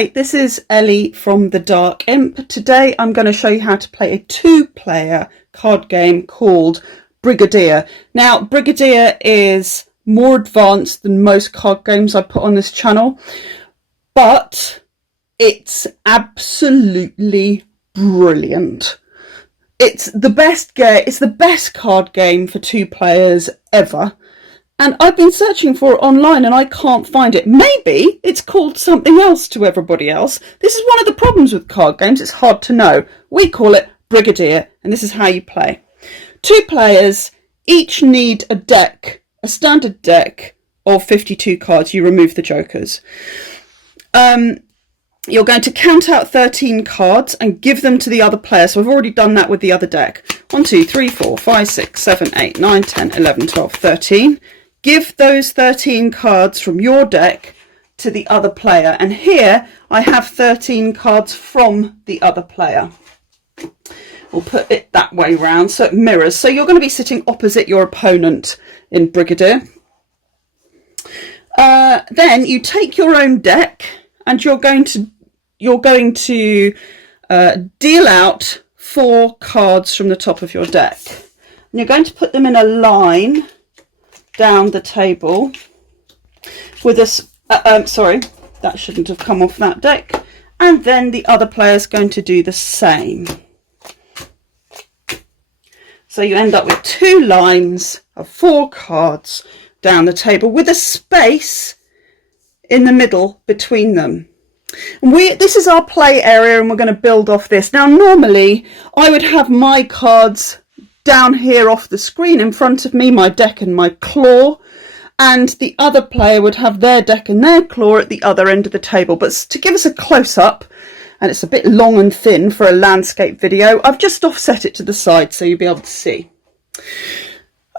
Hi, this is Ellie from the Dark Imp. Today I'm going to show you how to play a two-player card game called Brigadier. Now, Brigadier is more advanced than most card games I put on this channel, but it's absolutely brilliant. It's the best card game for two players ever. And I've been searching for it online and I can't find it. Maybe it's called something else to everybody else. This is one of the problems with card games. It's hard to know. We call it Brigadier, and this is how you play. Two players each need a deck, a standard deck of 52 cards. You remove the jokers. You're going to count out 13 cards and give them to the other player. So I've already done that with the other deck. 1, 2, 3, 4, 5, 6, 7, 8, 9, 10, 11, 12, 13. Give those 13 cards from your deck to the other player. And here I have 13 cards from the other player. We'll put it that way round so it mirrors. So you're going to be sitting opposite your opponent in Brigadier. Then you take your own deck and you're going to deal out 4 cards from the top of your deck. And you're going to put them in a line down the table with a sorry, that shouldn't have come off that deck, and then the other player is going to do the same. So you end up with 2 lines of 4 cards down the table with a space in the middle between them. This is our play area and we're going to build off this. Now normally I would have my cards down here off the screen in front of me, my deck and my claw, and the other player would have their deck and their claw at the other end of the table. But to give us a close-up, and it's a bit long and thin for a landscape video, I've just offset it to the side so you'll be able to see.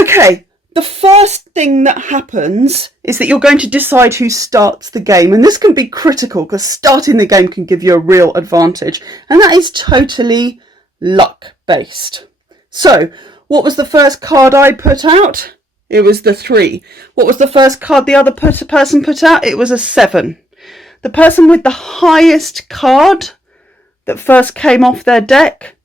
Okay, the first thing that happens is that you're going to decide who starts the game, and this can be critical because starting the game can give you a real advantage, and that is totally luck-based. So, what was the first card I put out? It was the 3. What was the first card the other person put out? It was a 7. The person with the highest card that first came off their deck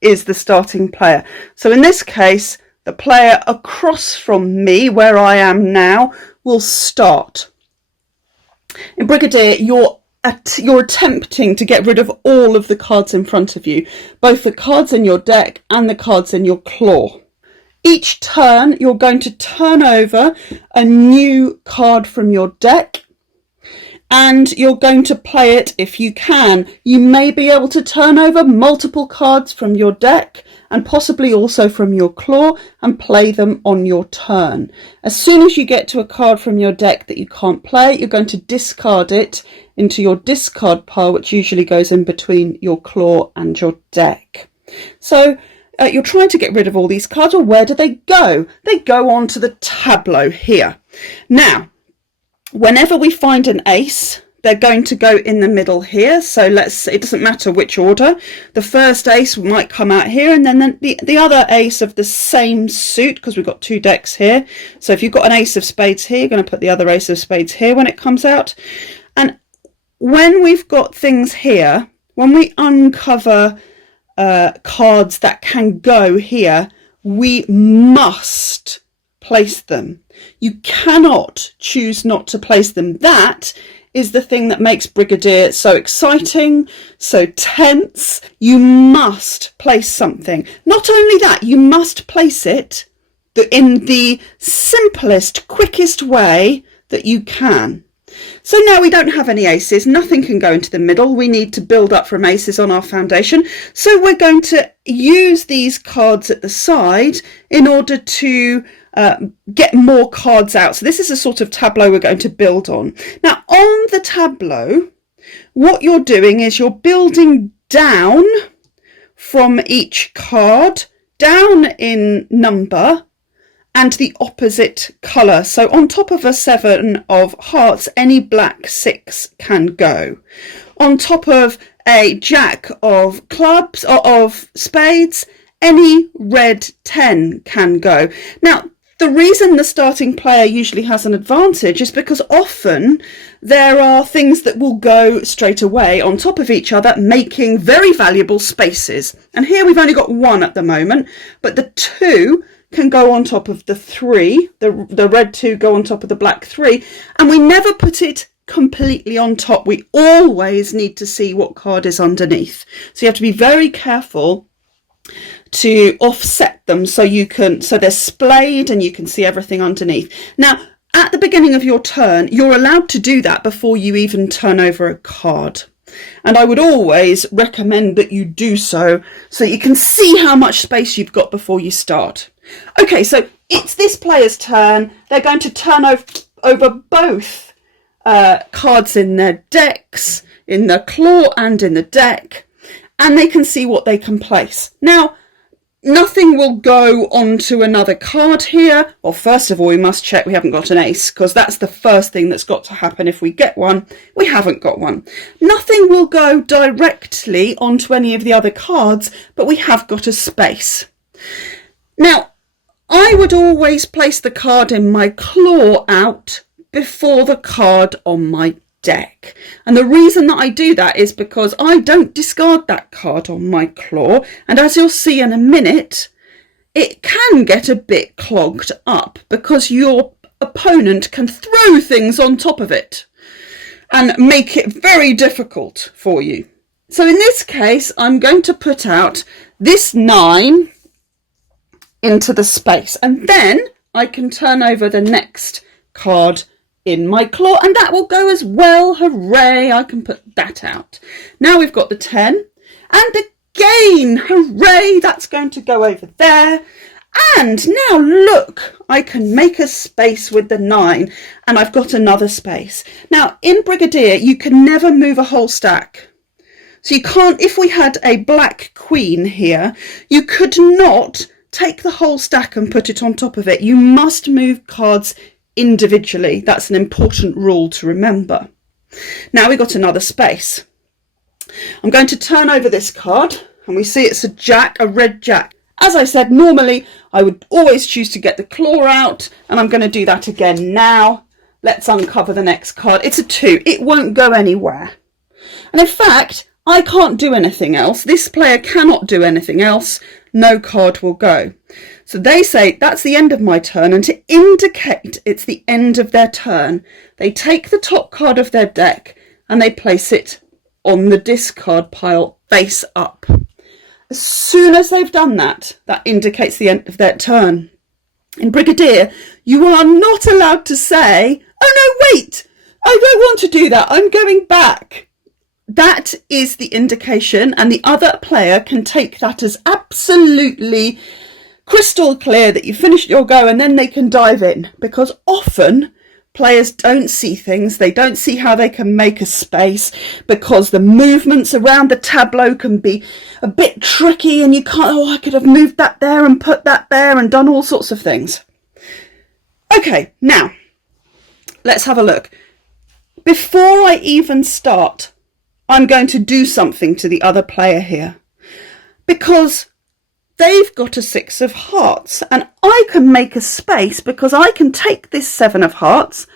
is the starting player. So in this case, the player across from me, where I am now, will start. In Brigadier, you're attempting to get rid of all of the cards in front of you, both the cards in your deck and the cards in your claw. Each turn, you're going to turn over a new card from your deck, and you're going to play it if you can. You may be able to turn over multiple cards from your deck and possibly also from your claw and play them on your turn. As soon as you get to a card from your deck that you can't play, you're going to discard it into your discard pile, which usually goes in between your claw and your deck. So you're trying to get rid of all these cards. Well, where do they go? They go onto the tableau here. Now, whenever we find an ace, they're going to go in the middle here. So it doesn't matter which order. The first ace might come out here, and then the other ace of the same suit, because we've got 2 decks here. So if you've got an ace of spades here, you're going to put the other ace of spades here when it comes out. And when we've got things here, when we uncover cards that can go here, we must place them. You cannot choose not to place them. That is the thing that makes Brigadier so exciting, so tense. You must place something. Not only that, you must place it in the simplest, quickest way that you can. So now we don't have any aces, nothing can go into the middle. We need to build up from aces on our foundation. So we're going to use these cards at the side in order to get more cards out. So this is a sort of tableau we're going to build on. Now on the tableau, what you're doing is you're building down from each card, down in number, and the opposite colour. So on top of a 7 of hearts, any black 6 can go. On top of a jack of clubs or of spades, any red 10 can go. Now The reason the starting player usually has an advantage is because often there are things that will go straight away on top of each other, making very valuable spaces. And here we've only got one at the moment, but the 2 can go on top of the 3. The red 2 go on top of the black 3, and we never put it completely on top. We always need to see what card is underneath. So you have to be very careful to offset them so they're splayed and you can see everything underneath. Now, at the beginning of your turn, you're allowed to do that before you even turn over a card. And I would always recommend that you do so you can see how much space you've got before you start. Okay, so it's this player's turn. They're going to turn over both cards in their decks, in the claw and in the deck, and they can see what they can place. Now, nothing will go onto another card here. Well, first of all, we must check we haven't got an ace, because that's the first thing that's got to happen. If we get one, we haven't got one. Nothing will go directly onto any of the other cards, but we have got a space. Now, I would always place the card in my claw out before the card on my deck. And the reason that I do that is because I don't discard that card on my claw, and as you'll see in a minute, it can get a bit clogged up because your opponent can throw things on top of it and make it very difficult for you. So in this case, I'm going to put out this 9 into the space, and then I can turn over the next card in my claw, and that will go as well. Hooray, I can put that out. Now we've got the 10, and again, hooray, that's going to go over there. And now look, I can make a space with the 9, and I've got another space. Now in Brigadier, you can never move a whole stack. So you can't, if we had a black queen here, you could not take the whole stack and put it on top of it. You must move cards individually. That's an important rule to remember. Now we've got another space. I'm going to turn over this card, and we see it's a jack, a red jack. As I said, normally I would always choose to get the claw out, and I'm going to do that again now. Let's uncover the next card. It's a 2. It won't go anywhere. And in fact, I can't do anything else. This player cannot do anything else. No card will go. So they say that's the end of my turn, and to indicate it's the end of their turn, they take the top card of their deck and they place it on the discard pile face up. As soon as they've done that, that indicates the end of their turn. In Brigadier, you are not allowed to say, oh no, wait, I don't want to do that, I'm going back. That is the indication, and the other player can take that as absolutely crystal clear that you finished your go, and then they can dive in, because often players don't see things. They don't see how they can make a space because the movements around the tableau can be a bit tricky, and you can't, oh, I could have moved that there and put that there and done all sorts of things. Okay, now let's have a look. Before I even start, I'm going to do something to the other player here, because they've got a 6 of hearts, and I can make a space because I can take this 7 of hearts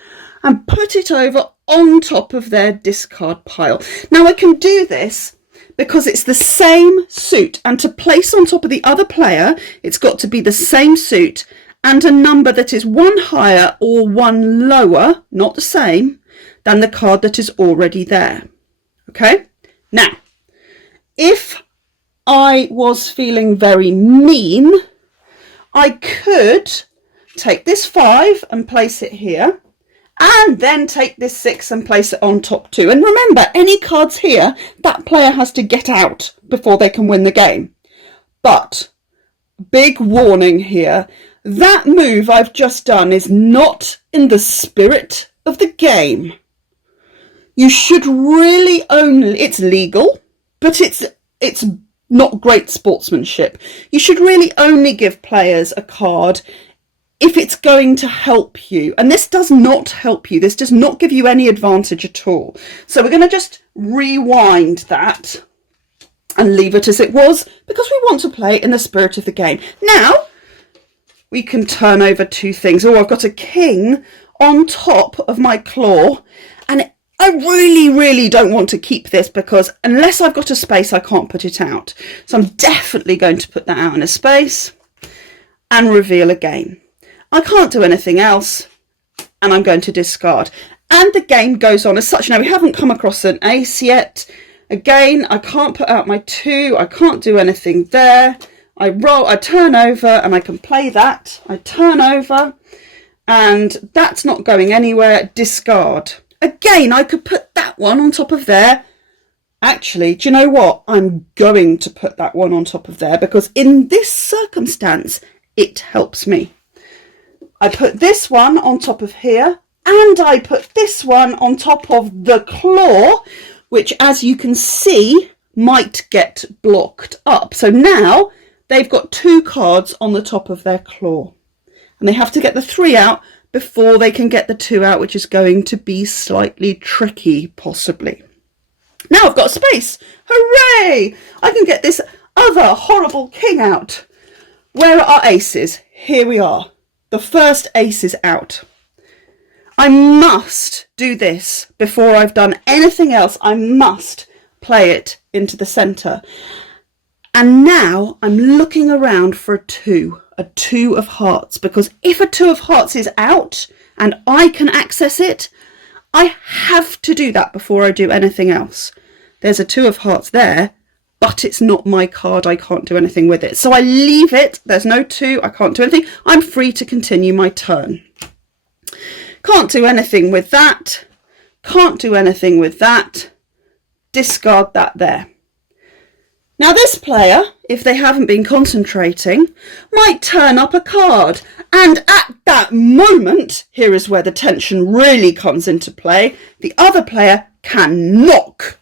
and put it over on top of their discard pile. Now I can do this because it's the same suit, and to place on top of the other player, it's got to be the same suit and a number that is 1 higher or 1 lower, not the same, than the card that is already there. Okay, now, if I was feeling very mean, I could take this 5 and place it here, and then take this 6 and place it on top too. And remember, any cards here, that player has to get out before they can win the game. But, big warning here, that move I've just done is not in the spirit of the game. You should really only, it's legal, but it's not great sportsmanship. You should really only give players a card if it's going to help you. And this does not help you. This does not give you any advantage at all. So we're going to just rewind that and leave it as it was, because we want to play in the spirit of the game. Now, we can turn over two things. Oh, I've got a king on top of my claw, and I really, really don't want to keep this because unless I've got a space, I can't put it out. So I'm definitely going to put that out in a space and reveal again. I can't do anything else, and I'm going to discard. And the game goes on as such. Now, we haven't come across an ace yet. Again, I can't put out my 2. I can't do anything there. I roll, I turn over, and I can play that. I turn over, and that's not going anywhere. Discard. Again, I could put that one on top of there. Actually, do you know what? I'm going to put that one on top of there because in this circumstance, it helps me. I put this one on top of here, and I put this one on top of the claw, which, as you can see, might get blocked up. So now they've got 2 cards on the top of their claw, and they have to get the 3 out before they can get the 2 out, which is going to be slightly tricky, possibly. Now I've got space. Hooray! I can get this other horrible king out. Where are our aces? Here we are. The first ace is out. I must do this before I've done anything else. I must play it into the centre. And now I'm looking around for a 2 of hearts, because if a 2 of hearts is out and I can access it, I have to do that before I do anything else. There's a 2 of hearts there, but it's not my card. I can't do anything with it. So I leave it. There's no 2. I can't do anything. I'm free to continue my turn. Can't do anything with that. Can't do anything with that. Discard that there. Now this player, if they haven't been concentrating, might turn up a card. And at that moment, here is where the tension really comes into play. The other player can knock,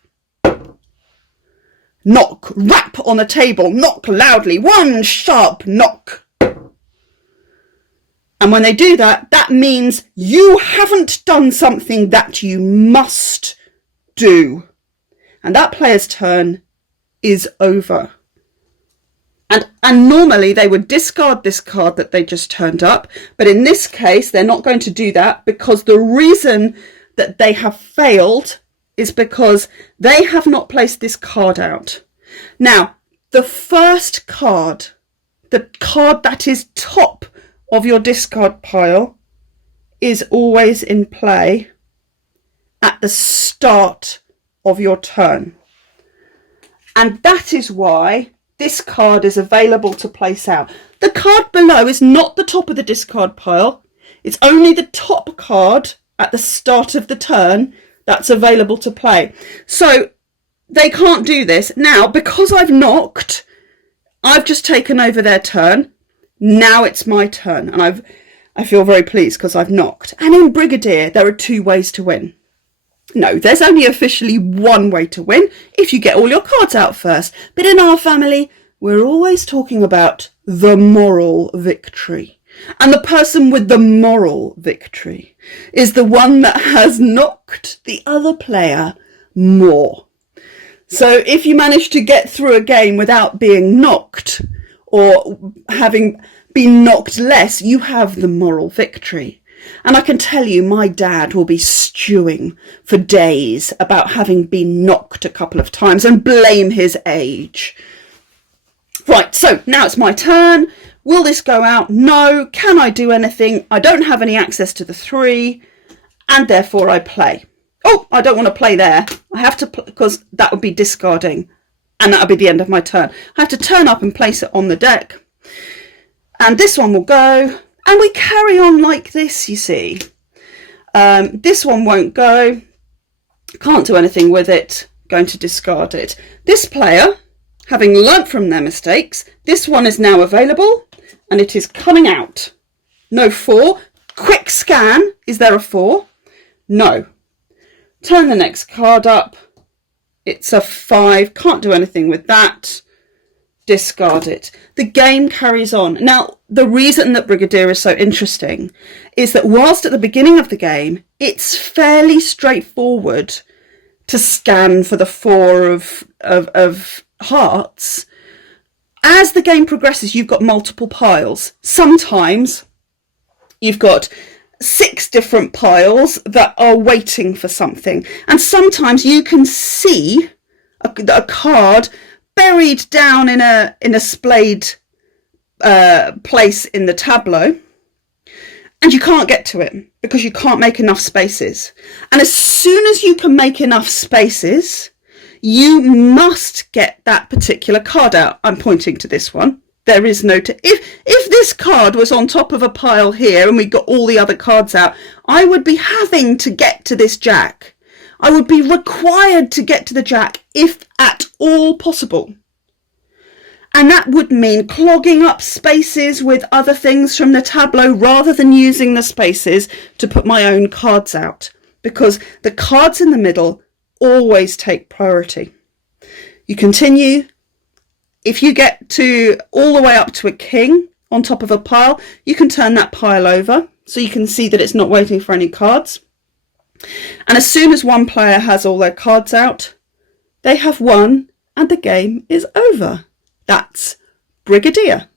rap on the table, knock loudly, one sharp knock. And when they do that, that means you haven't done something that you must do. And that player's turn is over. And normally they would discard this card that they just turned up. But in this case, they're not going to do that because the reason that they have failed is because they have not placed this card out. Now, the first card, the card that is top of your discard pile, is always in play at the start of your turn. And that is why this card is available to place out. The card below is not the top of the discard pile. It's only the top card at the start of the turn that's available to play. So they can't do this. Now, because I've knocked, I've just taken over their turn. Now it's my turn. And I feel very pleased because I've knocked. And in Brigadier, there are 2 ways to win. No, there's only officially 1 way to win, if you get all your cards out first. But in our family, we're always talking about the moral victory. And the person with the moral victory is the one that has knocked the other player more. So if you manage to get through a game without being knocked, or having been knocked less, you have the moral victory. And I can tell you, my dad will be stewing for days about having been knocked a couple of times and blame his age. Right, so now it's my turn. Will this go out? No. Can I do anything? I don't have any access to the 3, and therefore I play. Oh, I don't want to play there. I have to, because that would be discarding, and that would be the end of my turn. I have to turn up and place it on the deck. And this one will go. And we carry on like this, you see. This one won't go. Can't do anything with it. Going to discard it. This player, having learnt from their mistakes, this one is now available and it is coming out. No 4. Quick scan. Is there a 4? No. Turn the next card up. It's a 5. Can't do anything with that. Discard it. The game carries on. Now, the reason that Brigadier is so interesting is that whilst at the beginning of the game, it's fairly straightforward to scan for the 4 of hearts, As the game progresses, you've got multiple piles. Sometimes you've got 6 different piles that are waiting for something. And sometimes you can see a card buried down in a splayed place in the tableau, and you can't get to it because you can't make enough spaces. And as soon as you can make enough spaces, you must get that particular card out. I'm pointing to this one. There is no... If this card was on top of a pile here and we got all the other cards out, I would be having to get to this jack. I would be required to get to the jack if at all possible. And that would mean clogging up spaces with other things from the tableau rather than using the spaces to put my own cards out, because the cards in the middle always take priority. You continue. If you get to all the way up to a king on top of a pile, you can turn that pile over so you can see that it's not waiting for any cards. And as soon as one player has all their cards out, they have won and the game is over. That's Brigadier.